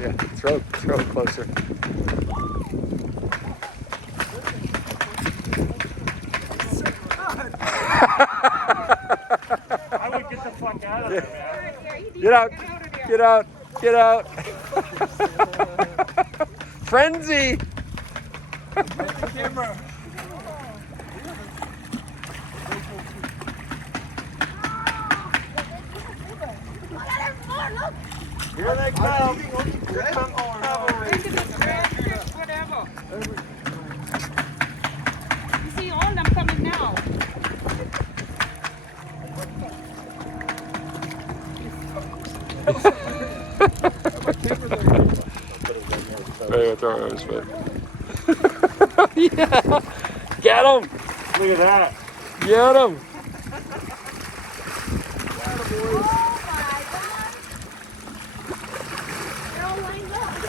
Yeah, throw it closer. I would get the fuck out of there, man. Get out! Get out! Get out! Frenzy! Camera. Here they come. Here comes cavalry. Whatever. You see all them coming now. Right, throw it on his foot. Yeah! Get him! Look at that. Get him!